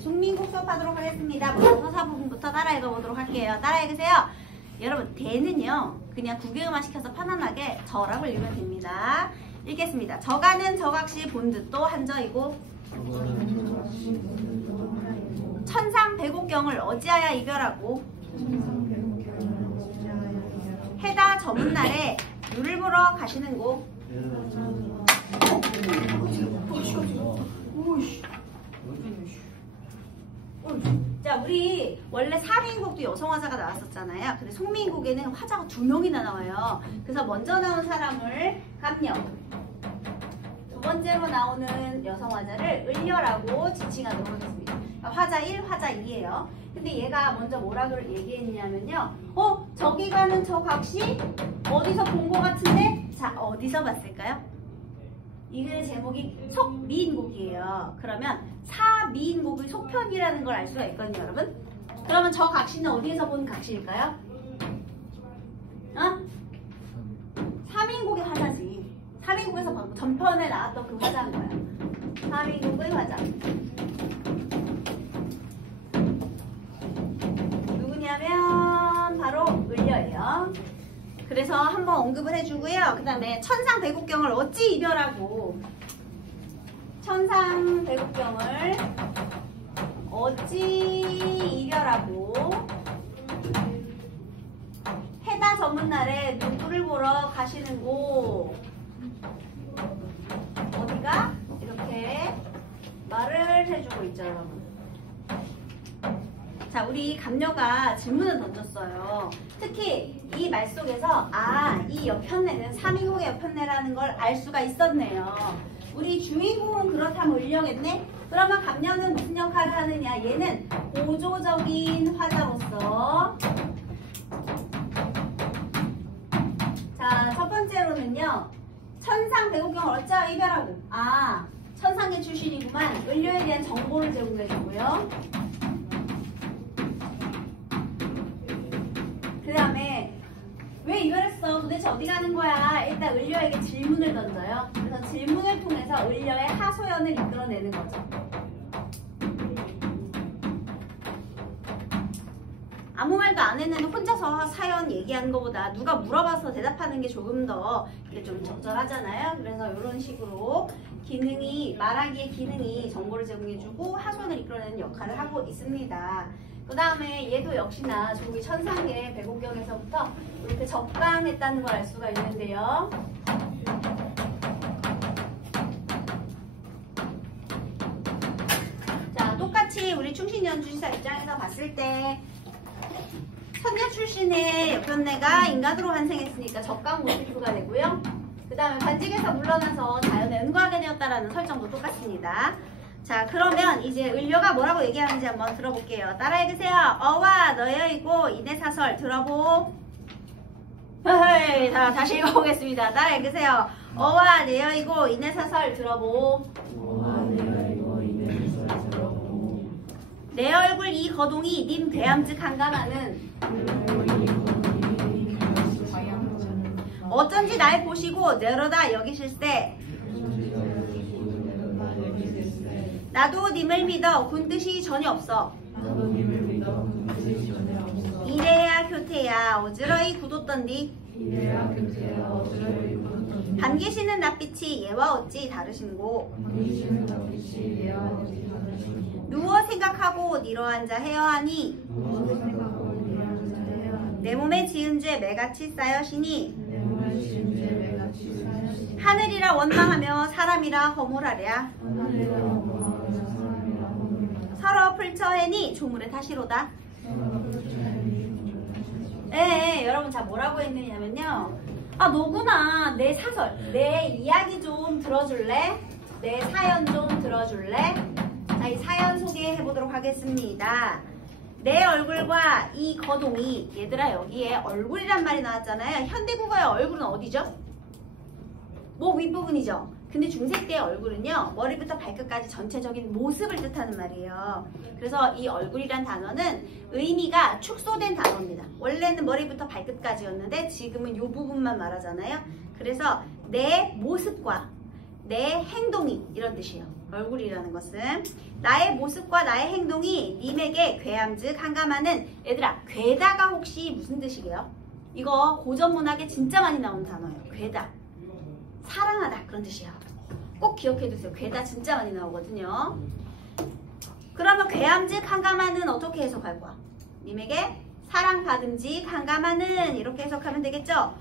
송민국 수업하도록 하겠습니다. 먼저 서사 부분부터 따라 읽어보도록 할게요. 따라 읽으세요. 여러분, 대는요 그냥 구개음화 시켜서 편안하게 저라고 읽으면 됩니다. 읽겠습니다. 저가는 저각시 본뜻도 한저이고 천상백옥경을 어찌하여 이별하고 해다 저문날에 눈을 보러 가시는고. 자, 우리 원래 3인국도 여성화자가 나왔었잖아요. 근데 송민국에는 화자가 2명이나 나와요. 그래서 먼저 나온 사람을 감명, 두 번째로 나오는 여성화자를 을려라고 지칭하도록 하겠습니다. 그러니까 화자 1, 화자 2예요. 근데 얘가 먼저 뭐라고 얘기했냐면요. 저기 가는 저 각시 어디서 본 것 같은데? 자, 어디서 봤을까요? 이 글의 제목이 속미인곡이에요. 그러면 사미인곡의 속편이라는 걸 알 수가 있거든요, 여러분. 그러면 저 각시는 어디에서 본 각시일까요? 삼인곡의 화자지. 삼인곡에서 전편에 나왔던 그 화자인 거예요. 삼인곡의 화자. 누구냐면 바로 을려예요. 그래서 한번 언급을 해주고요. 그 다음에 천상백옥경을 어찌 이별하고, 천상백옥경을 어찌 이별하고 해다 저문날에 누구를 보러 가시는고. 어디가? 이렇게 말을 해주고 있죠, 여러분. 자, 우리 감녀가 질문을 던졌어요. 특히 이 말 속에서 이 옆편내는 3인국의 옆편내라는 걸 알 수가 있었네요. 우리 주인공은 그렇다면 을려겠네? 그러면 감녀는 무슨 역할을 하느냐? 얘는 보조적인 화자로서, 자, 첫 번째로는요. 천상백옥경을 어찌하여 이별하고, 천상계 출신이구만. 을려에 대한 정보를 제공해주고요. 그 다음에 왜 이별했어? 도대체 어디 가는 거야? 일단 을려에게 질문을 던져요. 그래서 질문을 통해서 을려의 하소연을 이끌어내는 거죠. 아무 말도 안 했는데 혼자서 사연 얘기하는 것보다 누가 물어봐서 대답하는 게 조금 더 좀 적절하잖아요. 그래서 이런 식으로 기능이, 말하기의 기능이 정보를 제공해주고 하소연을 이끌어내는 역할을 하고 있습니다. 그 다음에 얘도 역시나 조기 천상계 백옥경에서부터 이렇게 적강했다는 걸 알 수가 있는데요. 자, 똑같이 우리 충신연주시사 입장에서 봤을 때 선녀 출신의 옆편내가 인간으로 환생했으니까 적강 모티프가 되고요. 그 다음에 관직에서 물러나서 자연에 은거하게 되었다라는 설정도 똑같습니다. 자, 그러면 이제 을려가 뭐라고 얘기하는지 한번 들어볼게요. 따라 읽으세요. 어와 너여이고 이내사설 들어보. 자, 다시 읽어보겠습니다. 따라 읽으세요. 어와 내여이고 이내사설 들어보. 내 얼굴 이 거동이 님 대암즉 한가마는 어쩐지 날 보시고 내려다 여기실세. 나도 님을 믿어 군 뜻이 전혀 없어. 이래야 교태야 어지러이 굳었던디. 반기시는 낯빛이 얘와 어찌 다르신고. 누워 생각하고 니러앉아 헤어하니 내 몸에 지은 죄 매같이 쌓여시니 하늘이라 원망하며 사람이라 허물하랴. 서로 풀처해니 조물에 타시로다. 여러분, 자, 뭐라고 했느냐면요. 너구나. 내 사설, 내 이야기 좀 들어줄래? 내 사연 좀 들어줄래? 자, 이 사연 소개해보도록 하겠습니다. 내 얼굴과 이 거동이, 얘들아, 여기에 얼굴이란 말이 나왔잖아요. 현대국어의 얼굴은 어디죠? 목 윗부분이죠. 근데 중세 때의 얼굴은요, 머리부터 발끝까지 전체적인 모습을 뜻하는 말이에요. 그래서 이 얼굴이란 단어는 의미가 축소된 단어입니다. 원래는 머리부터 발끝까지였는데 지금은 이 부분만 말하잖아요. 그래서 내 모습과 내 행동이 이런 뜻이에요. 얼굴이라는 것은 나의 모습과 나의 행동이 님에게 괴함즉 한감하는 얘들아 괴다가 혹시 무슨 뜻이게요? 이거 고전문학에 진짜 많이 나오는 단어예요. 괴다 사랑하다 그런 뜻이에요. 꼭 기억해두세요. 괴다 진짜 많이 나오거든요. 그러면 괴함즉 한감하는 어떻게 해석할 거야? 님에게 사랑받음직 한감하는 이렇게 해석하면 되겠죠?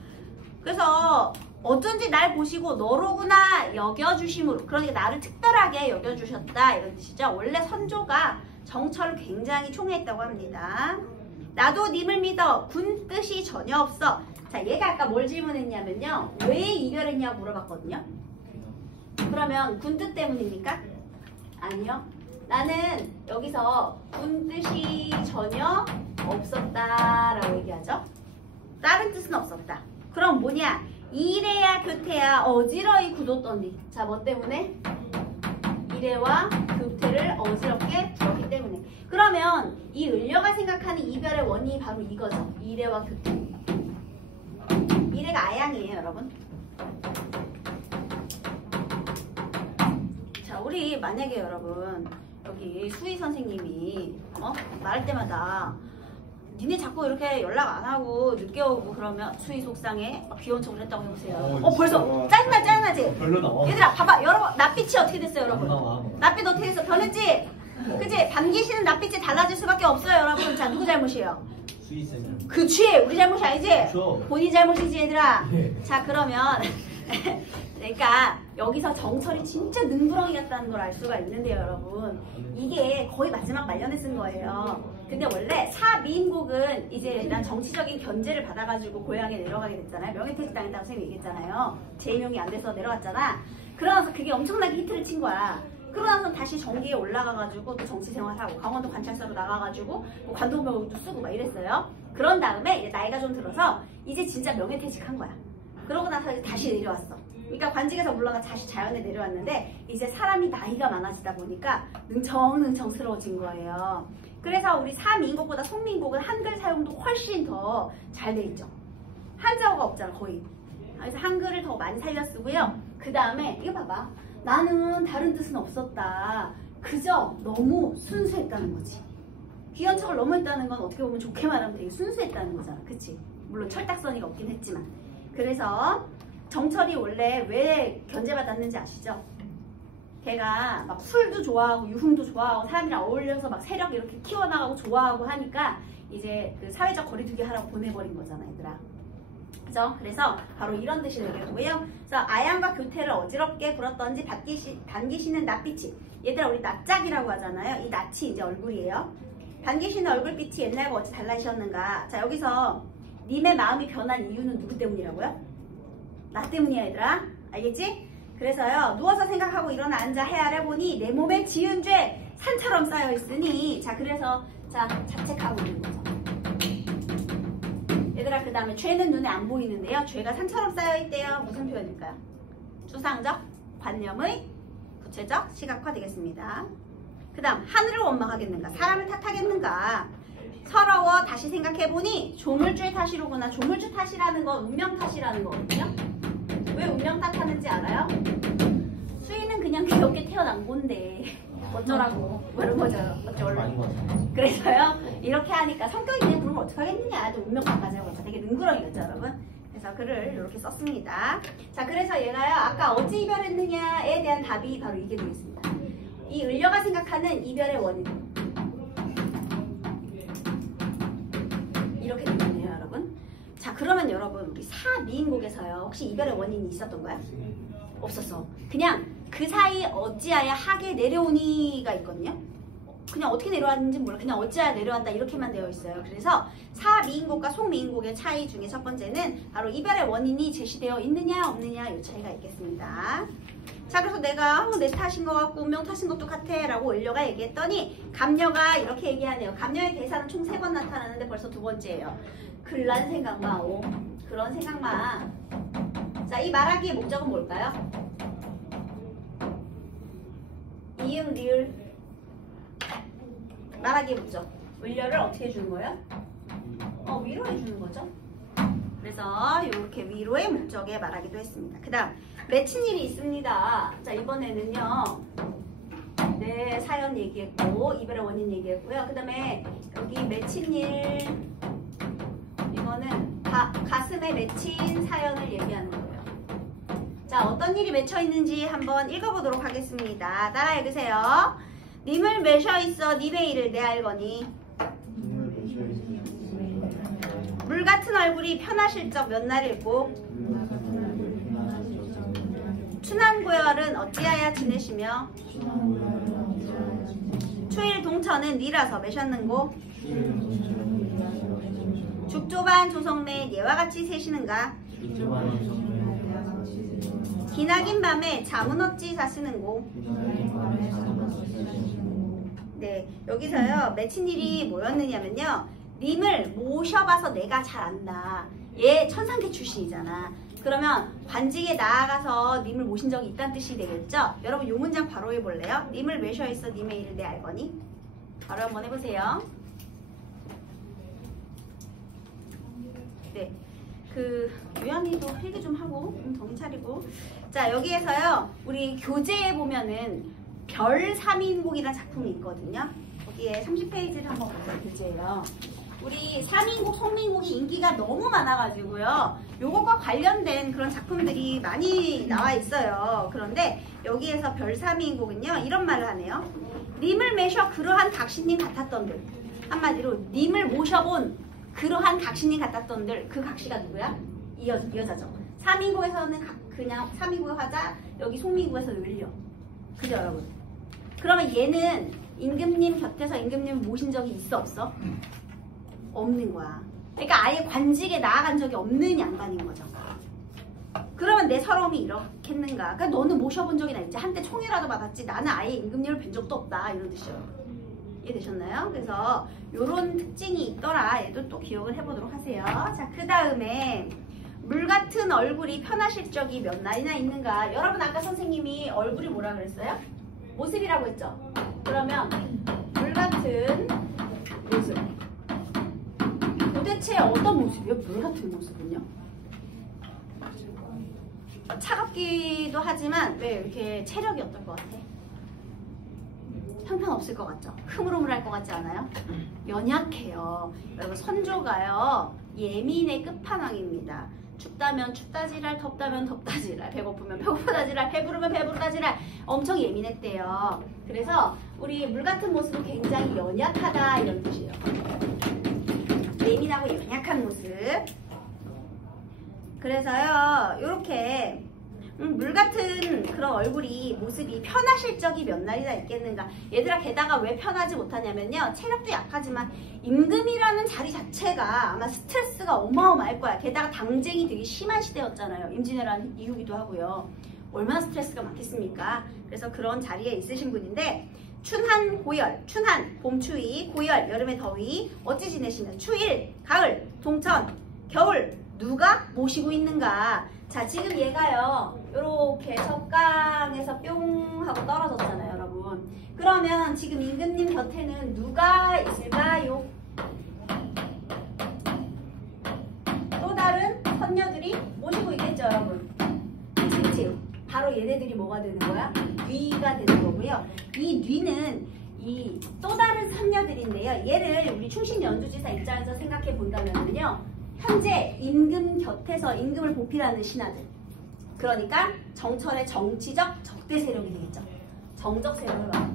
그래서 어쩐지 날 보시고 너로구나 여겨주심으로 그러니까 나를 특별하게 여겨주셨다 이런 뜻이죠. 원래 선조가 정철을 굉장히 총애했다고 합니다. 나도 님을 믿어 군 뜻이 전혀 없어. 자 얘가 아까 뭘 질문했냐면요. 왜 이별했냐고 물어봤거든요. 그러면 군 뜻 때문입니까? 아니요. 나는 여기서 군 뜻이 전혀 없었다라고 얘기하죠. 다른 뜻은 없었다. 그럼 뭐냐? 이래야 교태야 어지러이 굳었던디. 자, 뭐 때문에? 이래와 교태를 어지럽게 두었기 때문에. 그러면 이 을려가 생각하는 이별의 원인이 바로 이거죠. 이래와 교태. 이래가 아양이에요, 여러분. 자, 우리 만약에 여러분 여기 수희 선생님이 말할 때마다 니네 자꾸 이렇게 연락 안 하고 늦게 오고 그러면 수희 속상해 귀여운 척을 했다고 해보세요. 벌써 짜증나지? 별로 나와. 얘들아 봐봐 여러분 낯빛이 어떻게 됐어요 여러분? 나와. 낯빛 어떻게 됐어? 변했지? 그치? 반기시는 낯빛이 달라질 수밖에 없어요 여러분. 자 누구 잘못이에요? 수희 쌤. 그치 우리 잘못이 아니지? 그렇죠. 본인 잘못이지 얘들아. 네. 자 그러면 그러니까 여기서 정철이 진짜 능부렁이 같다는 걸 알 수가 있는데요 여러분. 이게 거의 마지막 말년에 쓴 거예요. 근데 원래 사미인국은 이제 난 정치적인 견제를 받아가지고 고향에 내려가게 됐잖아요. 명예퇴직 당했다고 선생님이 얘기했잖아요. 재임용이 안 돼서 내려갔잖아. 그러면서 그게 엄청나게 히트를 친 거야. 그러고 나서 다시 정기에 올라가가지고 또 정치 생활하고 강원도 관찰사로 나가가지고 뭐 관동병도 쓰고 막 이랬어요. 그런 다음에 이제 나이가 좀 들어서 이제 진짜 명예퇴직한 거야. 그러고 나서 이제 다시 내려왔어. 그러니까 관직에서 물러나 다시 자연에 내려왔는데 이제 사람이 나이가 많아지다 보니까 능청스러워진 거예요. 그래서 우리 사민국보다 송민국은 한글 사용도 훨씬 더 잘 돼 있죠. 한자어가 없잖아 거의. 그래서 한글을 더 많이 살려 쓰고요. 그 다음에 이거 봐봐. 나는 다른 뜻은 없었다. 그저 너무 순수했다는 거지. 귀한 척을 너무 했다는 건 어떻게 보면 좋게 말하면 되게 순수했다는 거잖아. 그치? 물론 철딱서니가 없긴 했지만. 그래서 정철이 원래 왜 견제받았는지 아시죠? 걔가 막 술도 좋아하고 유흥도 좋아하고 사람이랑 어울려서 막 세력 이렇게 키워나가고 좋아하고 하니까 이제 그 사회적 거리두기 하라고 보내버린 거잖아 얘들아. 그죠? 그래서 바로 이런 뜻이 되겠고요. 그래서 아양과 교태를 어지럽게 굴었던지 반기시는 낯빛이. 얘들아 우리 낯짝이라고 하잖아요. 이 낯이 이제 얼굴이에요. 반기시는 얼굴빛이 옛날과 어찌 달라지셨는가. 자 여기서 님의 마음이 변한 이유는 누구 때문이라고요? 나 때문이야 얘들아. 알겠지? 그래서요 누워서 생각하고 일어나 앉아 헤아려 보니 내 몸에 지은 죄 산처럼 쌓여 있으니. 자 그래서 자 자책하고 있는 거죠. 얘들아 그 다음에 죄는 눈에 안 보이는데요. 죄가 산처럼 쌓여있대요. 무슨 표현일까요? 추상적, 관념의 구체적, 시각화 되겠습니다. 그 다음 하늘을 원망하겠는가? 사람을 탓하겠는가? 서러워 다시 생각해보니 조물주의 탓이로구나. 조물주 탓이라는 건 운명 탓이라는 거거든요. 왜 운명 탓하는지 알아요? 수희는 그냥 귀엽게 태어난 건데 어쩌라고 이런 거죠. 어쩌라고. 그래서요 이렇게 하니까 성격이 그냥 그러면 어떡하겠느냐. 또 운명 탓하자고 해서 되게 능구렁이겠죠 여러분. 그래서 글을 이렇게 썼습니다. 자 그래서 얘가요 아까 어찌 이별했느냐에 대한 답이 바로 이게 되겠습니다. 이 을려가 생각하는 이별의 원인 이렇게 되겠네요 여러분. 자 그러면 여러분 우리 사미인곡에서요 혹시 이별의 원인이 있었던가요? 없었어. 그냥 그 사이 어찌하여 하게 내려오니가 있거든요. 그냥 어떻게 내려왔는지 몰라. 그냥 어찌하여 내려왔다 이렇게만 되어 있어요. 그래서 사미인곡과 송미인곡의 차이 중에 첫 번째는 바로 이별의 원인이 제시되어 있느냐 없느냐 이 차이가 있겠습니다. 자 그래서 내가 내 탓인 것 같고 운명 탓인 것도 같아 라고 을려가 얘기했더니 감녀가 이렇게 얘기하네요. 감녀의 대사는 총 3번 나타나는데 벌써 2번째예요. 글난 생각마 오 그런 생각마. 자 이 말하기의 목적은 뭘까요? 이응 리을 말하기의 목적. 을려를 어떻게 해주는 거예요? 위로해 주는 거죠. 그래서 이렇게 위로의 목적에 말하기도 했습니다. 그 다음 맺힌 일이 있습니다. 자 이번에는요 네, 사연 얘기했고 이별의 원인 얘기했고요. 그 다음에 여기 맺힌일 이거는 가슴에 맺힌 사연을 얘기하는 거예요. 자, 어떤 일이 맺혀 있는지 한번 읽어보도록 하겠습니다. 따라 읽으세요. 님을 맺혀 있어 님의 일을 내 알거니 물 같은 얼굴이 편하실 적 몇 날일고 춘한 고열은 어찌하여 지내시며 추일 동천은 니라서 매셨는고 죽조반 조성매 예와 같이 세시는가 기나긴 밤에 잠은 어찌 자시는고. 네, 여기서요 맺힌 일이 뭐였느냐면요, 님을 모셔봐서 내가 잘 안다. 얘 천상계 출신이잖아. 그러면 관직에 나아가서 님을 모신 적이 있다는 뜻이 되겠죠? 여러분 요 문장 바로 해볼래요? 님을 매셔 있어 님의 일을 내 알거니. 바로 한번 해보세요. 네, 유연이도 필기 좀 하고 정신 차리고. 자, 여기에서요 우리 교재에 보면은 별 3인국이라는 작품이 있거든요. 거기에 30페이지를 한번 보세요. 교재예요. 우리 3인국, 송민국이 인기가 너무 많아가지고요. 요것과 관련된 그런 작품들이 많이 나와 있어요. 그런데 여기에서 별 3인국은요 이런 말을 하네요. 님을 매셔 그러한 각신님 같았던들. 한마디로 님을 모셔본 그러한 각신님 같았던들. 그 각시가 누구야? 이 여자죠. 3인국에서는 그냥 3인국의 화자, 여기 송민국에서 을려. 그죠 여러분? 그러면 얘는 임금님 곁에서 임금님을 모신 적이 있어 없어? 없는 거야. 그러니까 아예 관직에 나아간 적이 없는 양반인 거죠. 그러면 내 서러움이 이렇겠는가? 그러니까 너는 모셔본 적이나 있지. 한때 총이라도 받았지. 나는 아예 임금님을 뵌 적도 없다. 이런 뜻이에요. 이해되셨나요? 그래서 이런 특징이 있더라. 얘도 또 기억을 해보도록 하세요. 자, 그 다음에 물 같은 얼굴이 편하실 적이 몇 날이나 있는가? 여러분 아까 선생님이 얼굴이 뭐라 그랬어요? 모습이라고 했죠? 그러면 물 같은 모습. 도대체 어떤 모습이요? 물 같은 모습은요? 차갑기도 하지만 왜 이렇게 체력이 어떨 것 같아? 형편없을 것 같죠? 흐물흐물할 것 같지 않아요? 연약해요. 여러분 선조가요 예민의 끝판왕입니다. 춥다면 춥다지랄, 덥다면 덥다지랄, 배고프면 배고프다지랄, 배부르면 배부르다지랄. 엄청 예민했대요. 그래서 우리 물 같은 모습은 굉장히 연약하다 이런 뜻이에요. 예민하고 연약한 모습. 그래서요 이렇게 물 같은 그런 얼굴이 모습이 편하실 적이 몇 날이나 있겠는가. 얘들아 게다가 왜 편하지 못하냐면요, 체력도 약하지만 임금이라는 자리 자체가 아마 스트레스가 어마어마할 거야. 게다가 당쟁이 되게 심한 시대였잖아요. 임진왜란 이후기도 하고요. 얼마나 스트레스가 많겠습니까. 그래서 그런 자리에 있으신 분인데, 춘한 고열, 춘한 봄추위, 고열 여름의 더위 어찌 지내시면 추일 가을 동천 겨울 누가 모시고 있는가. 자, 지금 얘가요 요렇게 석강에서 뿅 하고 떨어졌잖아요 여러분. 그러면 지금 임금님 곁에는 누가 있을까요? 또 다른 선녀들이 모시고 있겠죠 여러분. 그치? 바로 얘네들이 뭐가 되는 거야? 뉘가 되는 거고요. 이 뉘는 이 또 다른 선녀들인데요. 얘를 우리 충신 연주지사 입장에서 생각해 본다면요, 현재 임금 곁에서 임금을 보필하는 신하들. 그러니까 정철의 정치적 적대 세력이 되겠죠. 정적 세력을 봐.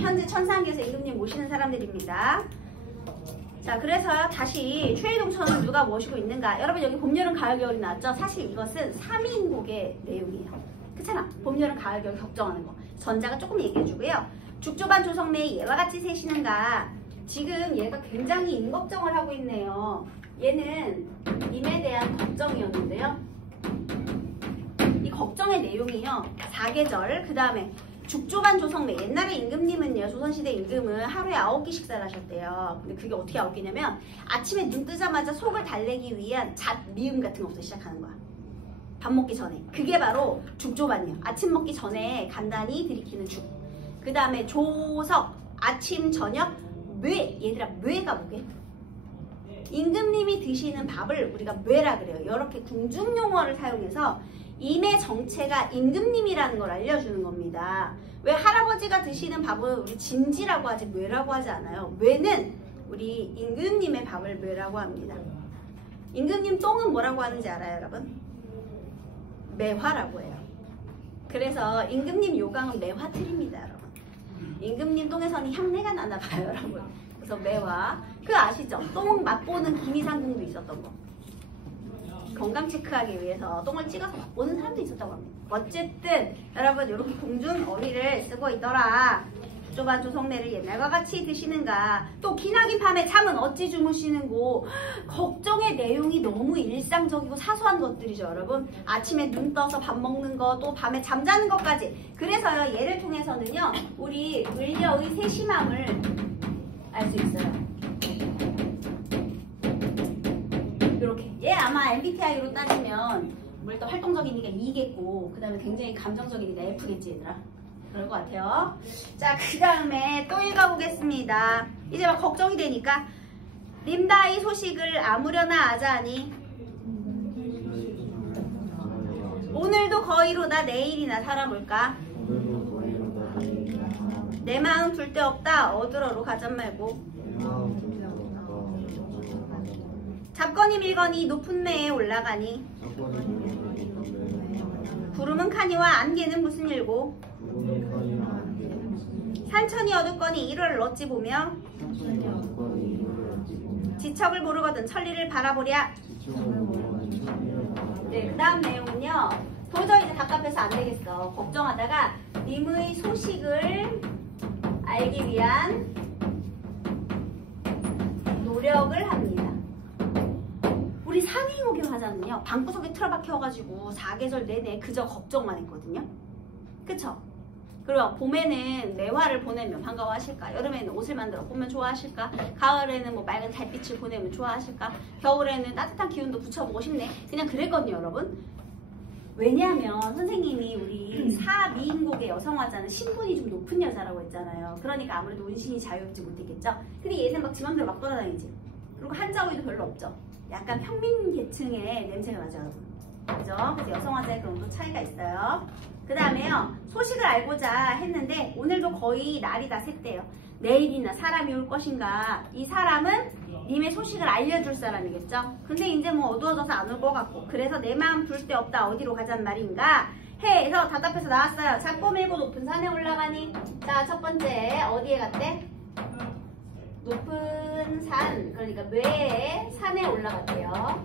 현재 천상계에서 임금님 모시는 사람들입니다. 자, 그래서 다시 추일동천을 누가 모시고 있는가. 여러분 여기 봄, 여름, 가을, 겨울이 나왔죠. 사실 이것은 3인국의 내용이에요. 그렇잖아. 봄, 여름, 가을, 겨울 격정하는 거. 전자가 조금 얘기해주고요. 죽조반 조성매의 예와 같이 세시는가. 지금 얘가 굉장히 임걱정을 하고 있네요. 얘는 임에 대한 걱정이었는데요. 이 걱정의 내용이요, 사계절, 그 다음에 죽조반 조성매. 옛날에 임금님은요, 조선시대 임금은 하루에 9끼 식사를 하셨대요. 근데 그게 어떻게 9끼냐면 아침에 눈 뜨자마자 속을 달래기 위한 잣, 미음 같은 것부터 시작하는 거야. 밥 먹기 전에. 그게 바로 죽조반이요. 아침 먹기 전에 간단히 들이키는 죽. 그 다음에 조석, 아침, 저녁, 뇌. 얘들아, 뇌가 뭐게? 임금님이 드시는 밥을 우리가 뇌라 그래요. 이렇게 궁중용어를 사용해서 임의 정체가 임금님이라는 걸 알려주는 겁니다. 왜 할아버지가 드시는 밥은 우리 진지라고 하지 뇌라고 하지 않아요. 뇌는 우리 임금님의 밥을 뇌라고 합니다. 임금님 똥은 뭐라고 하는지 알아요, 여러분? 매화라고 해요. 그래서 임금님 요강은 매화틀입니다, 여러분. 임금님 똥에서는 향내가 나나 봐요, 여러분. 그래서 매화. 그 아시죠? 똥 맛보는 김이상궁도 있었던 거. 건강 체크하기 위해서 똥을 찍어서 맛보는 사람도 있었다고 합니다. 어쨌든 여러분 이렇게 공중 어휘를 쓰고 있더라. 좁은 조성내를 옛날과 같이 드시는가. 또 기나긴 밤에 잠은 어찌 주무시는고. 걱정의 내용이 너무 일상적이고 사소한 것들이죠, 여러분. 아침에 눈 떠서 밥 먹는 거, 또 밤에 잠자는 것까지. 그래서요, 얘를 통해서는요, 우리 을려의 세심함을 알 수 있어요. 이렇게. 얘 아마 MBTI로 따지면 뭘또 활동적이니까 E겠고, 그 다음에 굉장히 감정적이니까 F겠지, 얘들아. 그럴 것 같아요. 자, 그 다음에 또 읽어보겠습니다. 이제 막 걱정이 되니까. 님다 이 소식을 아무려나 아자하니 오늘도 거의로다 내일이나 살아볼까. 내 마음 둘 데 없다 어들어로 가잔 말고. 잡거니 밀거니 높은 매에 올라가니 구름은 카니와 안개는 무슨 일고. 산천이 어둡거니 이를 어찌 보며 지척을 모르거든 천리를 바라보랴. 네, 그 다음 내용은요, 도저히 이제 답답해서 안 되겠어. 걱정하다가 님의 소식을 알기 위한 노력을 합니다. 우리 상행오경 하자는요, 방구석에 틀어박혀가지고 사계절 내내 그저 걱정만 했거든요. 그쵸? 그리고 봄에는 매화를 보내면 반가워하실까? 여름에는 옷을 만들어 보면 좋아하실까? 가을에는 뭐 맑은 달빛을 보내면 좋아하실까? 겨울에는 따뜻한 기운도 붙여보고 싶네. 그냥 그랬거든요, 여러분. 왜냐하면 선생님이 우리 사미인곡의 여성화자는 신분이 좀 높은 여자라고 했잖아요. 그러니까 아무래도 운신이 자유롭지 못했겠죠. 근데 얘는 막 지맘대로 막 돌아다니지. 그리고 한자어휘도 별로 없죠. 약간 평민 계층의 냄새가 나죠, 여러분. 그죠? 그래서 여성화자의 그런 또 차이가 있어요. 그 다음에요, 소식을 알고자 했는데 오늘도 거의 날이 다 샜대요. 내일이나 사람이 올 것인가. 이 사람은 님의 소식을 알려줄 사람이겠죠. 근데 이제 뭐 어두워져서 안 올 것 같고, 그래서 내 마음 둘 데 없다 어디로 가잔 말인가 해서 답답해서 나왔어요. 작고 밀고 높은 산에 올라가니. 자, 첫 번째 어디에 갔대? 높은 산, 그러니까 뇌의 산에 올라갔대요.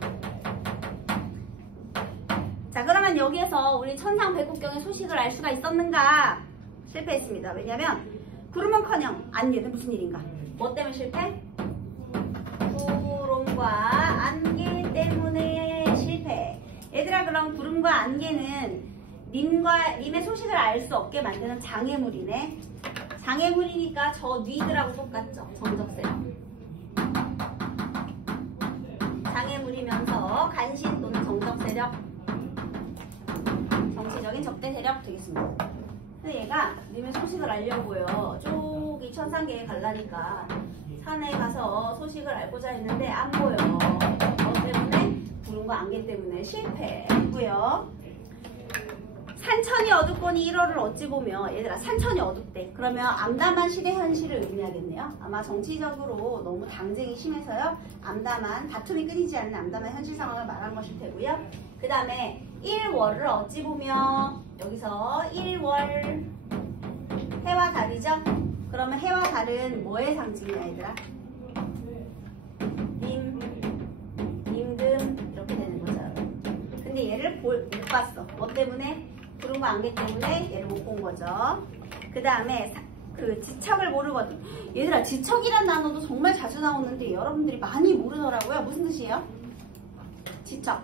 자, 그러면 여기에서 우리 천상백국경의 소식을 알 수가 있었는가? 실패했습니다. 왜냐면 구름은커녕 안개는 무슨 일인가? 뭐 때문에 실패? 구름과 안개 때문에 실패. 얘들아, 그럼 구름과 안개는 님의 소식을 알 수 없게 만드는 장애물이네. 장애물이니까 저 니들하고 똑같죠. 정적세력. 장애물이면서 간신 또는 정적세력, 정치적인 적대 세력 되겠습니다. 근데 얘가 님의 소식을 알려고요, 저기 천상계에 가려니까 산에 가서 소식을 알고자 했는데 안 보여. 그것 때문에 구름과 안개 때문에 실패했고요. 산천이 어둡거니 1월을 어찌 보며. 얘들아, 산천이 어둡대. 그러면 암담한 시대 현실을 의미하겠네요. 아마 정치적으로 너무 당쟁이 심해서요, 암담한, 다툼이 끊이지 않는 암담한 현실 상황을 말한 것일 테고요. 그 다음에 1월을 어찌 보며. 여기서 1월 해와 달이죠. 그러면 해와 달은 뭐의 상징이야, 얘들아? 임금 이렇게 되는 거죠. 근데 얘를 못 봤어. 뭐 때문에? 구름과 안개 때문에 얘를 못 본 거죠. 그 다음에 그 지척을 모르거든. 얘들아, 지척이란 단어도 정말 자주 나오는데 여러분들이 많이 모르더라고요. 무슨 뜻이에요? 지척.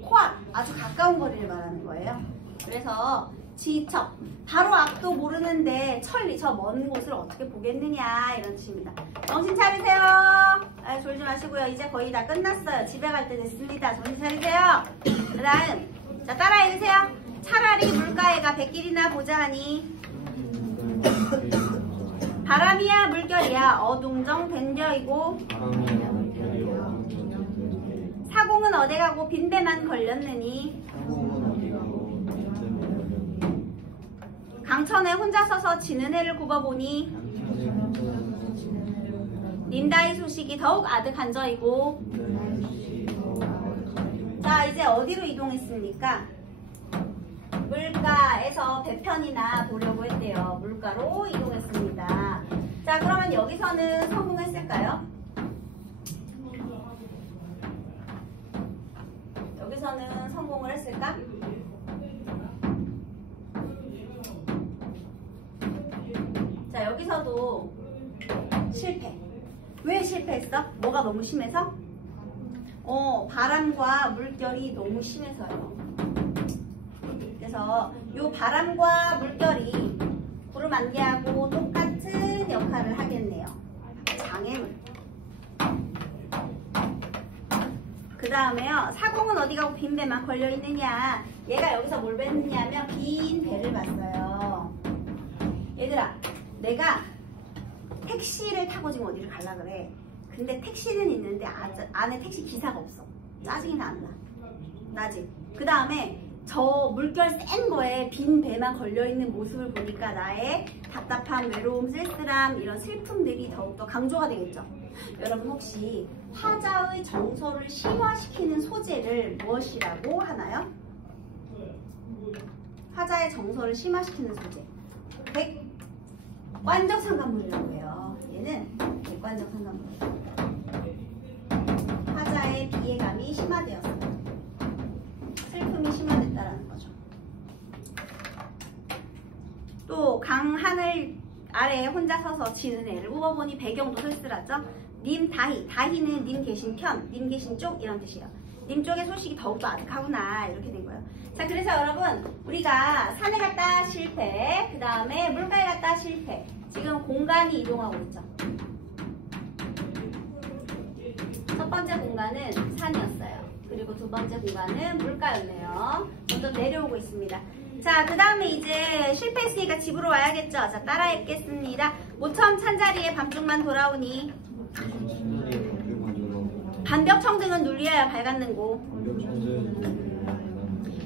코앞, 아주 가까운 거리를 말하는 거예요. 그래서 지척, 바로 앞도 모르는데 천리, 저 먼 곳을 어떻게 보겠느냐, 이런 뜻입니다. 정신 차리세요. 졸지 마시고요. 이제 거의 다 끝났어요. 집에 갈 때 됐습니다. 정신 차리세요. 그 다음, 자, 따라 읽으세요. 차라리 물가에가 백길이나 보자 하니. 바람이야 물결이야 어둥정 밴겨이고. 사공은 어디 가고 빈배만 걸렸느니. 강천에 혼자 서서 지는 해를 굽어보니 님다의 소식이 더욱 아득한저이고. 자, 이제 어디로 이동했습니까? 물가에서 배편이나 보려고 했대요. 물가로 이동했습니다. 자, 그러면 여기서는 성공했을까요? 여기서는 성공을 했을까? 자, 여기서도 실패. 왜 실패했어? 뭐가 너무 심해서? 바람과 물결이 너무 심해서요. 그래서 이 바람과 물결이 구름 안개하고 똑같은 역할을 하겠네요. 장애물. 그 다음에요. 사공은 어디 가고 빈 배만 걸려있느냐. 얘가 여기서 뭘 봤느냐면 빈 배를 봤어요. 얘들아, 내가 택시를 타고 지금 어디를 가려 그래. 근데 택시는 있는데 안에 택시 기사가 없어. 짜증이 나지? 그 다음에 저 물결 센 거에 빈 배만 걸려있는 모습을 보니까 나의 답답함, 외로움, 쓸쓸함 이런 슬픔들이 더욱더 강조가 되겠죠. 여러분 혹시 화자의 정서를 심화시키는 소재를 무엇이라고 하나요? 화자의 정서를 심화시키는 소재. 객관적 상관물이라고 해요. 얘는 객관적 상관물. 화자의 비애감이 심화되었어요. 슬픔이 심화됐다라는 거죠. 또 강하늘 아래에 혼자 서서 지는 애를 굽어보니 배경도 쓸쓸하죠. 님 다희, 다희는 님 계신 편, 님 계신 쪽 이런 뜻이에요. 님 쪽의 소식이 더욱더 아득하구나 이렇게 된 거예요. 자, 그래서 여러분 우리가 산에 갔다 실패, 그 다음에 물가에 갔다 실패. 지금 공간이 이동하고 있죠. 첫 번째 공간은 산이었어요. 그리고 두 번째 공간은 물가였네요. 먼저 내려오고 있습니다. 자, 그 다음에 이제 실패했으니까 집으로 와야겠죠. 자, 따라 읽겠습니다. 모처럼 찬자리에 밤중만 돌아오니 반벽청등은 눌려야 밝았는고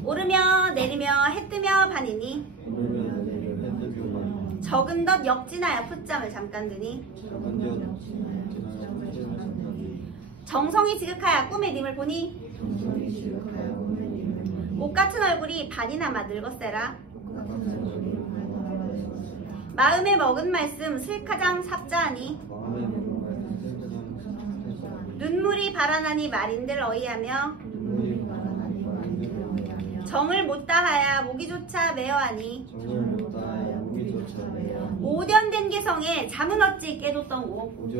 오르며 내리며 해 뜨며 반이니 적은 덧 역지나야 풋잠을 잠깐 드니 정성이 지극하여 꿈에 님을 보니 옷같은 얼굴이 반이나마 늙었세라. 마음에 먹은 말씀 슬가장 삽자하니 눈물이 발아나니 말인들 어이하며 정을 못다하야 모기조차 매어하니 오전된 개성에 잠은 어찌 깨돋던고.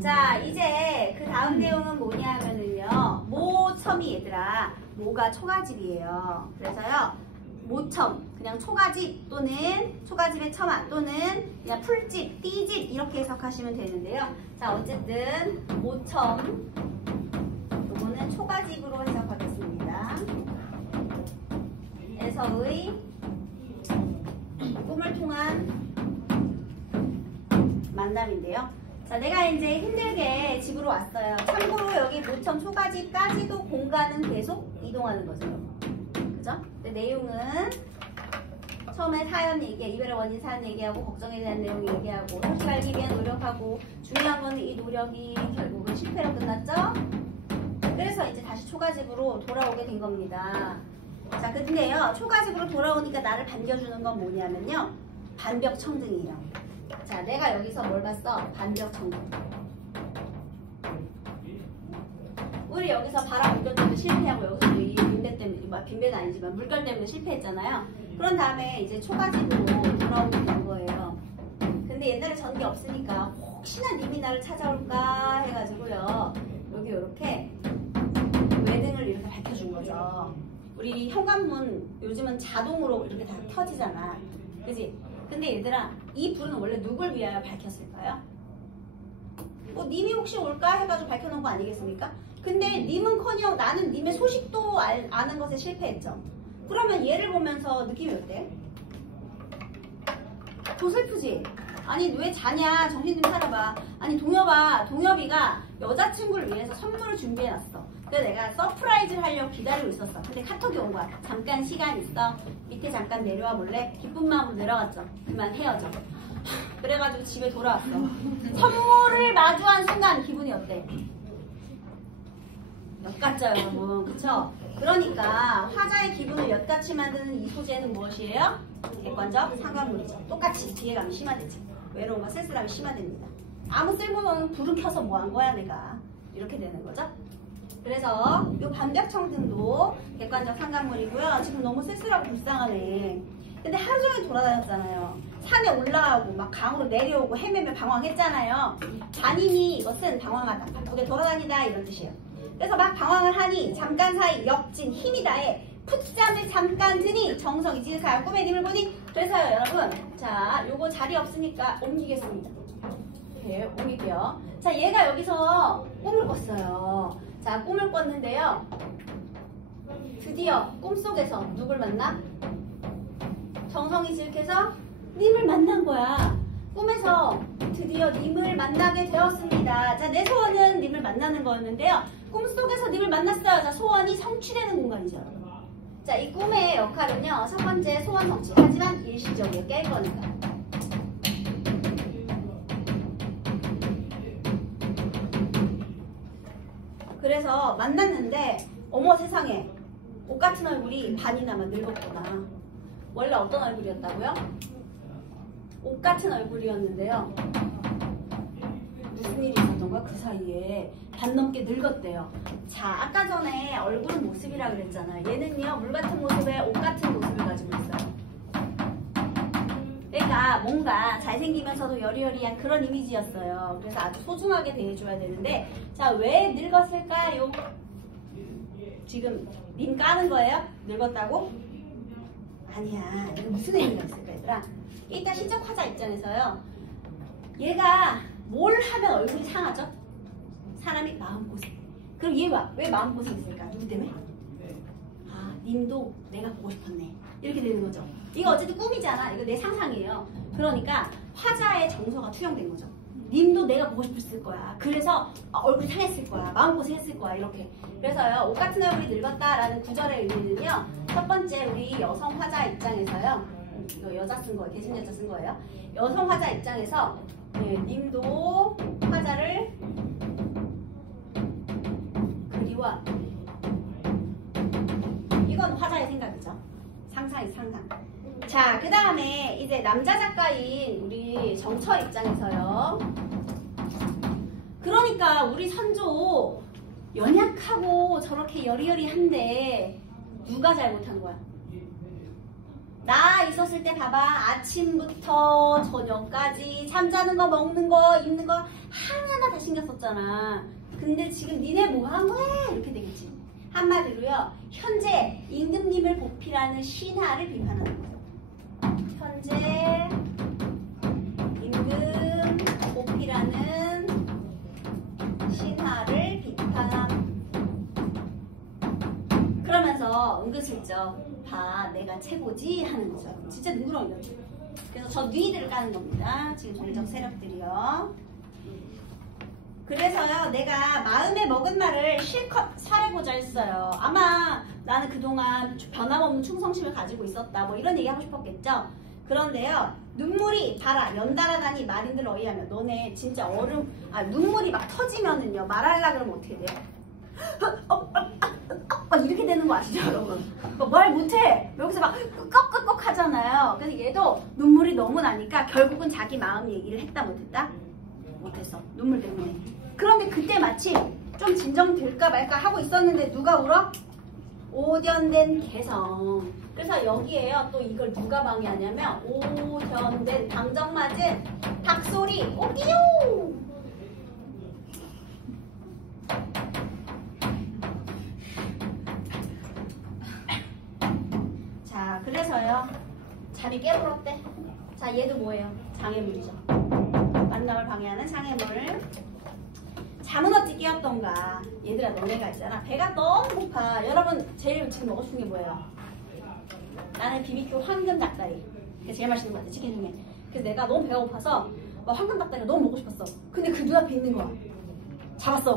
자, 이제 그 다음 내용은 뭐냐 하면은요, 모첨이 얘들아, 모가 초가집이에요. 그래서요, 모첨, 그냥 초가집 또는 초가집의 첨아 또는 그냥 풀집, 띠집 이렇게 해석하시면 되는데요. 자, 어쨌든 모첨, 요거는 초가집으로 해석하겠습니다. 에서의 꿈을 통한 만남인데요. 자, 내가 이제 힘들게 집으로 왔어요. 참고로 여기 모첨 초가집까지도 공간은 계속 이동하는 거죠. 그죠? 근데 내용은 처음에 사연 얘기, 이별의 원인 사연 얘기하고 걱정에 대한 내용 얘기하고 다시 알기 위한 노력하고 중요한 거는 이 노력이 결국은 실패로 끝났죠? 그래서 이제 다시 초가집으로 돌아오게 된 겁니다. 자, 근데요, 초가집으로 돌아오니까 나를 반겨주는 건 뭐냐면요, 반벽청등이에요. 자, 내가 여기서 뭘 봤어? 반벽청등. 우리 여기서 바람 물결 때문에 실패하고 여기서 이 빈배 때문에, 빈배는 아니지만 물결 때문에 실패했잖아요. 그런 다음에 이제 초가집으로 돌아오게 된 거예요. 근데 옛날에 전기 없으니까 혹시나 님이 나를 찾아올까 해가지고요, 여기 이렇게 외등을 이렇게 밝혀준 거죠. 우리 현관문 요즘은 자동으로 이렇게 다 켜지잖아. 그지? 근데 얘들아, 이 불은 원래 누굴 위하여 밝혔을까요? 뭐 님이 혹시 올까 해가지고 밝혀놓은 거 아니겠습니까? 근데 님은커녕 나는 님의 소식도 아는 것에 실패했죠. 그러면 얘를 보면서 느낌이 어때? 더 슬프지? 아니 왜 자냐? 정신 좀 차려봐. 아니 동엽아, 동엽이가 여자친구를 위해서 선물을 준비해놨어. 그래서 내가 서프라이즈를 하려고 기다리고 있었어. 근데 카톡이 온 거야. 잠깐 시간 있어. 밑에 잠깐 내려와 볼래? 기쁜 마음으로 내려왔죠. 그만 헤어져. 그래가지고 집에 돌아왔어. 선물을 마주한 순간 기분이 어때? 엿같죠 여러분, 그쵸? 그러니까 화자의 기분을 엿같이 만드는 이 소재는 무엇이에요? 객관적 상관문이죠. 똑같이 비애감이 심화되죠. 외로움과 쓸쓸함이 심화됩니다. 아무 쓸모없는 불을 켜서 뭐 한 거야 내가. 이렇게 되는 거죠. 그래서 이 반벽청등도 객관적 상관문이고요. 지금 너무 쓸쓸하고 불쌍하네. 근데 하루 종일 돌아다녔잖아요. 산에 올라가고 막 강으로 내려오고 헤매며 방황했잖아요. 반인이 이것은 방황하다, 바쁘게 돌아다니다 이런 뜻이에요. 그래서 막 방황을 하니 잠깐 사이 역진 힘이 다해 풋잠을 잠깐 드니 정성이 지으사야 꿈의 님을 보니. 그래서요 여러분, 자 요거 자리 없으니까 옮기겠습니다. 네, 옮길게요. 자 얘가 여기서 꿈을 꿨어요. 자 꿈을 꿨는데요, 드디어 꿈속에서 누굴 만나? 정성이 지읒해서 님을 만난 거야. 꿈에서 드디어 님을 만나게 되었습니다. 자, 내 소원은 님을 만나는 거였는데요. 꿈속에서 님을 만났어요. 자, 소원이 성취되는 공간이죠. 자, 이 꿈의 역할은요. 첫 번째 소원 성취. 하지만 일시적이에요. 깰 거니까. 그래서 만났는데 어머 세상에 옷 같은 얼굴이 반이나마 늙었구나. 원래 어떤 얼굴이었다고요? 옷 같은 얼굴이었는데요. 무슨 일이 있었던 거야? 그 사이에 반 넘게 늙었대요. 자, 아까 전에 얼굴은 모습이라 그랬잖아요. 얘는요, 물 같은 모습에 옷 같은 모습을 가지고 있어요. 그러니까 뭔가 잘생기면서도 여리여리한 그런 이미지였어요. 그래서 아주 소중하게 대해줘야 되는데, 자, 왜 늙었을까요? 지금 님 까는 거예요? 늙었다고? 아니야. 이거 무슨 의미가 있을까 얘들아? 일단 시적 화자 입장에서요, 얘가 뭘 하면 얼굴이 상하죠? 사람이 마음고생. 그럼 얘 왜 마음고생 있을까? 누구 때문에? 아, 님도 내가 보고 싶었네. 이렇게 되는 거죠. 이거 어쨌든 꿈이잖아. 이거 내 상상이에요. 그러니까 화자의 정서가 투영된 거죠. 님도 내가 보고 싶었을 거야. 그래서 얼굴이 상했을 거야. 마음고생했을 거야. 이렇게. 그래서요, 옷 같은 얼굴이 늙었다라는 구절의 의미는요, 첫 번째 우리 여성 화자 입장에서요, 이거 여자 쓴 거예요. 계신 여자 쓴 거예요. 여성 화자 입장에서 네, 님도 화자를 그리워. 이건 화자의 생각이죠. 상상이 상상. 자, 그 다음에 이제 남자 작가인 우리 정철 입장에서요. 그러니까 우리 선조 연약하고 저렇게 여리여리한데 누가 잘못한 거야? 나 있었을 때 봐봐. 아침부터 저녁까지 잠자는 거, 먹는 거, 입는 거 하나하나 다 신경 썼잖아. 근데 지금 니네 뭐 한 거야? 이렇게 되겠지. 한마디로요, 현재 임금님을 보필하는 신하를 비판하는 거예요. 현재 임금 보필하는 신하를 비판함. 그러면서 은근슬쩍 봐, 내가 최고지 하는 거죠. 진짜 누구랑 이러지. 그래서 저 니들을 까는 겁니다. 지금 정적 세력들이요. 그래서요, 내가 마음에 먹은 말을 실컷 살해보자 했어요. 아마 나는 그동안 변함없는 충성심을 가지고 있었다, 뭐 이런 얘기 하고 싶었겠죠. 그런데요, 눈물이 봐라 연달아다니 말인들 어이하면 너네 진짜 눈물이 막 터지면은요, 말하려고 그러면 어떻게 돼요? 막 이렇게 되는 거 아시죠 여러분? 말 못해. 여기서 막 꺽꺽꺽 하잖아요. 그래서 얘도 눈물이 너무 나니까 결국은 자기 마음 얘기를 했다 못했다? 못했어. 눈물 때문에. 그런데 그때 마침 좀 진정될까 말까 하고 있었는데 누가 울어? 오견된 개성. 그래서 여기에요, 또 이걸 누가 방해하냐면 오견된 방정 맞은 닭소리. 오기요. 자, 그래서요, 잠이 깨물었대. 자, 얘도 뭐예요? 장애물이죠. 만남을 방해하는 장애물. 잠은 어찌 깨었던가. 얘들아, 너네가 있잖아, 배가 너무 고파. 여러분 제일 지금 먹고 싶은 게 뭐예요? 나는 BBQ 황금 닭다리. 그게 제일 맛있는 것 같아, 치킨 중에. 그래서 내가 너무 배가 고파서 황금 닭다리가 너무 먹고 싶었어. 근데 그 눈앞에 있는 거야. 잡았어.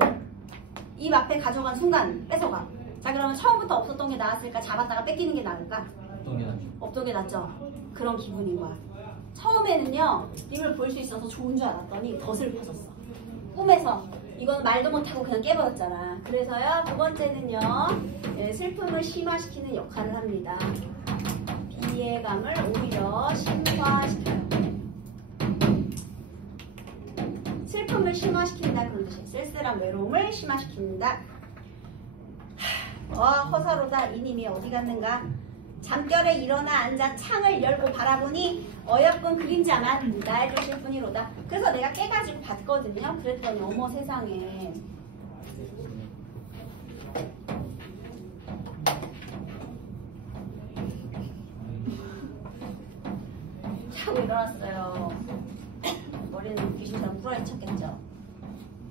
입 앞에 가져간 순간 뺏어가. 자, 그러면 처음부터 없었던 게 나았을까? 잡았다가 뺏기는 게 나을까? 없던 게 낫죠. 없던 게 낫죠? 그런 기분인 거야. 처음에는요, 님을 볼 수 있어서 좋은 줄 알았더니 더 슬퍼졌어. 꿈에서. 이건 말도 못하고 그냥 깨버렸잖아. 그래서요, 두 번째는요, 슬픔을 심화시키는 역할을 합니다. 비애감을 오히려 심화시켜요. 슬픔을 심화시킨다 그런 뜻이에요. 쓸쓸한 외로움을 심화시킵니다. 허사로다 이님이 어디 갔는가? 잠결에 일어나 앉아 창을 열고 바라보니 어여쁜 그림자만 날 주실 뿐이로다. 그래서 내가 깨가지고 봤거든요. 그랬더니 어머 세상에 자고 일어났어요. 머리는 귀신처럼 부러졌겠죠.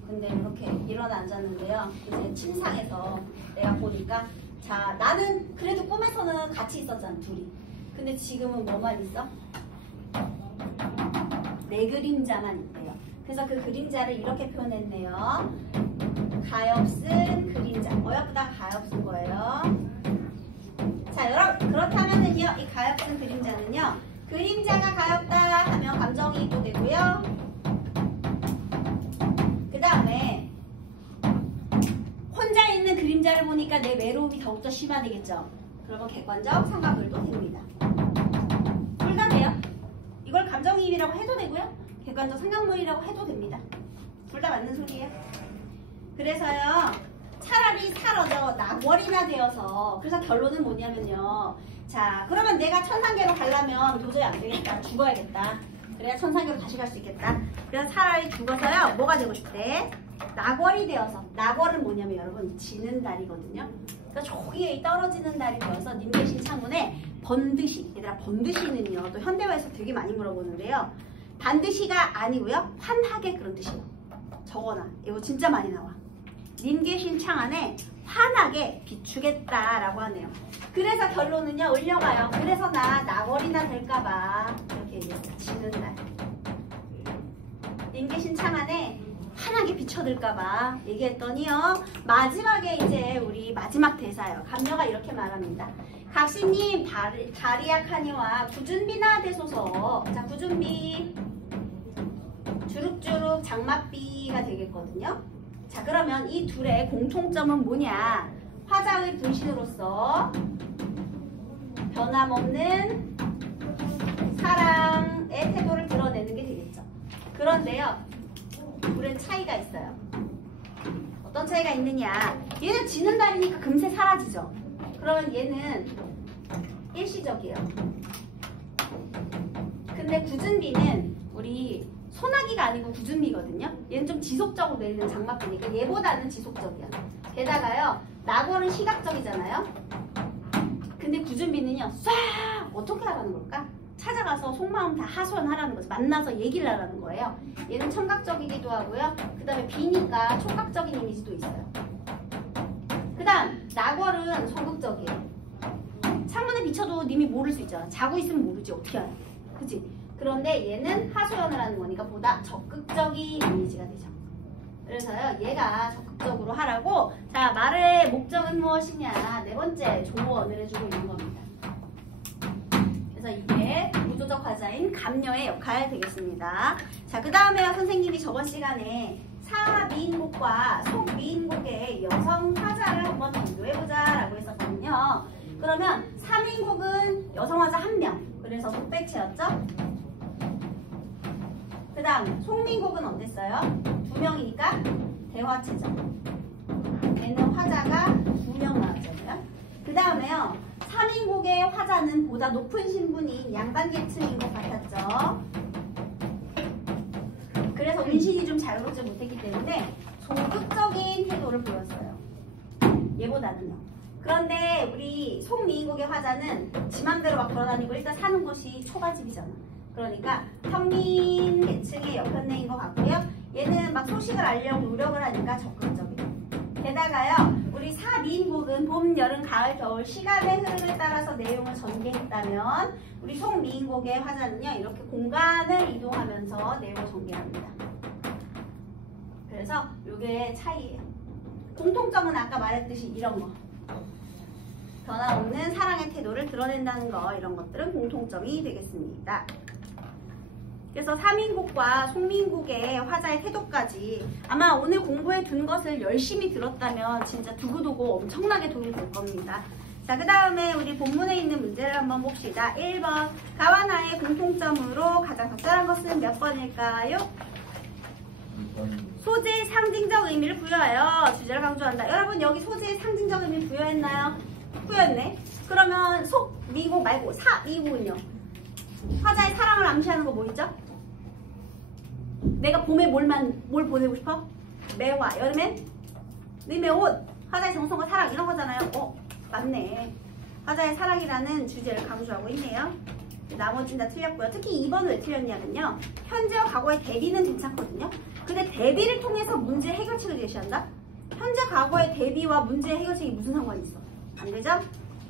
근데 이렇게 일어나 앉았는데요. 이제 침상에서 내가 보니까 자, 나는 그래도 꿈에서는 같이 있었잖아, 둘이. 근데 지금은 뭐만 있어? 내 그림자만 있대요. 그래서 그 그림자를 이렇게 표현했네요. 가엾은 그림자. 어여쁘다가 가엾은 거예요. 자, 여러분, 그렇다면은요, 이 가엾은 그림자는요, 그림자가 가엾다 하면 감정이입도 되고요. 그 다음에 혼자 있는 그림자를 보니까 내 외로움이 더욱더 심화되겠죠. 그러면 객관적 상관물도 됩니다. 둘 다 돼요. 이걸 감정이입이라고 해도 되고요. 객관적 상관물이라고 해도 됩니다. 둘 다 맞는 소리예요. 그래서요. 차라리 사라져 낙월이나 되어서 그래서 결론은 뭐냐면요. 자, 그러면 내가 천상계로 가려면 도저히 안 되겠다. 죽어야겠다. 그래야 천상계로 다시 갈 수 있겠다. 그래서 차라리 죽어서요. 뭐가 되고 싶대? 낙월이 되어서. 낙월은 뭐냐면 여러분 지는 달이거든요. 그러니까 저기에 떨어지는 달이 되어서 님 계신 창문에 번드시. 얘들아 번드시는요. 또 현대화에서 되게 많이 물어보는데요. 반드시가 아니고요. 환하게 그런 뜻이에요. 적어놔. 이거 진짜 많이 나와. 님 계신 창 안에 환하게 비추겠다라고 하네요. 그래서 결론은요. 올려가요. 그래서 나 낙월이나 될까봐 이렇게 얘기했어요. 지는 날. 님 계신 창 안에 환하게 비춰들까봐 얘기했더니요. 마지막에 이제 우리 마지막 대사예요. 감녀가 이렇게 말합니다. 각시님 다리약하니와 구준비나 되소서. 자, 구준비 주룩주룩 장맛비가 되겠거든요. 자, 그러면 이 둘의 공통점은 뭐냐? 화자의 분신으로서 변함없는 사랑의 태도를 드러내는 게 되겠죠. 그런데요, 둘의 차이가 있어요. 어떤 차이가 있느냐? 얘는 지는 달이니까 금세 사라지죠. 그러면 얘는 일시적이에요. 근데 구준비는 우리 소나기가 아니고 구준비거든요. 얘는 좀 지속적으로 내리는 장마비니까 얘보다는 지속적이야. 게다가요, 낙월은 시각적이잖아요. 근데 구준비는요, 쏴! 어떻게 하라는 걸까? 찾아가서 속마음 다 하소연하라는 거죠. 만나서 얘기를 하라는 거예요. 얘는 청각적이기도 하고요. 그 다음에 비니까 촉각적인 이미지도 있어요. 그 다음 낙월은 소극적이에요. 창문에 비춰도 님이 모를 수 있잖아. 자고 있으면 모르지. 어떻게 알아? 그치? 그런데 얘는 하소연을 하는 거니까 보다 적극적인 이미지가 되죠. 그래서요, 얘가 적극적으로 하라고. 자, 말의 목적은 무엇이냐? 네 번째, 조언을 해주고 있는 겁니다. 그래서 이게 구조적 화자인 감녀의 역할 되겠습니다. 자, 그 다음에요, 선생님이 저번 시간에 사미인곡과 속미인곡의 여성 화자를 한번 비교해보자 라고 했었거든요. 그러면 사미인곡은 여성 화자 1명. 그래서 독백체였죠? 그 다음 속미인곡은 어땠어요? 2명이니까 대화체죠. 얘는 화자가 2명 나왔잖아요. 그 다음에요, 3인곡의 화자는 보다 높은 신분인 양반계층인 것 같았죠. 그래서 운신이 좀 자유롭지 못했기 때문에 소극적인 태도를 보였어요. 얘보다는요. 그런데 우리 속미인곡의 화자는 지 맘대로 막 돌아다니고 일단 사는 곳이 초가집이잖아. 그러니까 평민 계층의 여편네인 것 같고요. 얘는 막 소식을 알려고 노력을 하니까 적극적이에요. 게다가요, 우리 사미인곡은 봄, 여름, 가을, 겨울 시간의 흐름에 따라서 내용을 전개했다면 우리 속미인곡의 화자는요, 이렇게 공간을 이동하면서 내용을 전개합니다. 그래서 이게 차이예요. 공통점은 아까 말했듯이 이런 거. 변함없는 사랑의 태도를 드러낸다는 거, 이런 것들은 공통점이 되겠습니다. 그래서 3인국과 송민국의 화자의 태도까지 아마 오늘 공부해 둔 것을 열심히 들었다면 진짜 두고두고 엄청나게 도움이 될 겁니다. 자, 그 다음에 우리 본문에 있는 문제를 한번 봅시다. 1번. 가와 나의 공통점으로 가장 적절한 것은 몇 번일까요? 소재의 상징적 의미를 부여하여 주제를 강조한다. 여러분 여기 소재의 상징적 의미 부여했나요? 부여했네. 그러면 속, 미국 말고 사, 미국은요? 화자의 사랑을 암시하는 거 뭐 있죠? 내가 봄에 뭘 보내고 싶어? 매화. 여름엔 님의 옷. 화자의 정성과 사랑 이런 거잖아요. 맞네. 화자의 사랑이라는 주제를 강조하고 있네요. 나머지는 다 틀렸고요. 특히 2번은 왜 틀렸냐면요. 현재와 과거의 대비는 괜찮거든요. 근데 대비를 통해서 문제 해결책을 제시한다? 현재 과거의 대비와 문제 해결책이 무슨 상관이 있어? 안 되죠?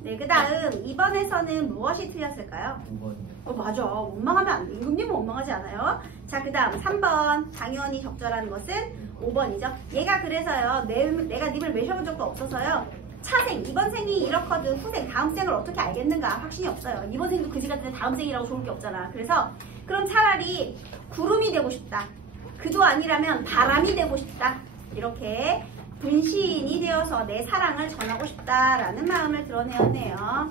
네, 그 다음 2번에서는 무엇이 틀렸을까요? 5번이요. 맞아. 원망하면 안 돼. 임금님은 원망하지 않아요. 자, 그 다음 3번. 당연히 적절한 것은 5번이죠. 얘가 그래서요. 내가 님을 매셔본 적도 없어서요. 차생, 이번 생이 이렇거든. 후생, 다음 생을 어떻게 알겠는가? 확신이 없어요. 이번 생도 그지 같은데 다음 생이라고 좋을 게 없잖아. 그래서 그럼 차라리 구름이 되고 싶다. 그도 아니라면 바람이 되고 싶다. 이렇게 분신이 되어서 내 사랑을 전하고 싶다라는 마음을 드러내었네요.